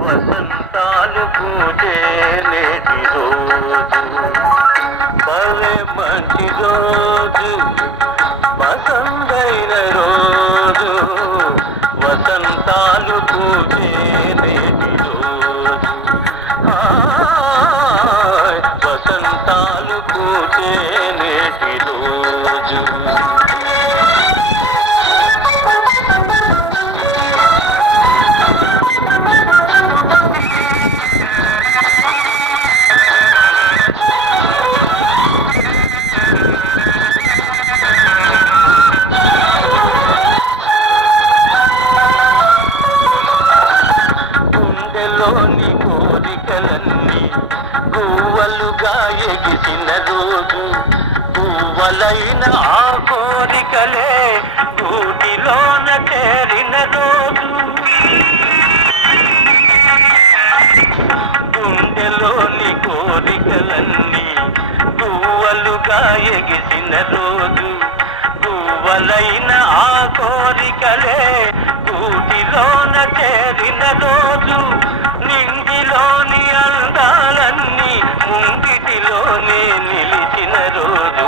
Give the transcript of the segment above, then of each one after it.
వసంతాలు పూచే నేటి రోజు భలే మంచి రోజు వసంతైన రోజు వసంతాలు పూచే నేటి రోజు వసంతాలు పూచే నేటి రోజు లోని కోరికలన్నీ గువ్వలుగా ఎగిసిన రోజు గువ్వలైన ఆ కోరికలే గూటిలోన చేరిన రోజు గుండెలోని కోరికలన్నీ గువ్వలుగా ఎగిసిన రోజు గువ్వలైన ఆ కోరికలే గూటిలోన చేరిన రోజు నింగిలోని అందాలన్నీ ముంగిటిలోనే నిలిచిన రోజు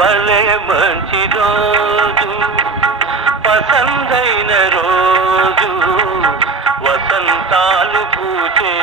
భలే మంచి రోజు పసందైన రోజు వసంతాలు పూచే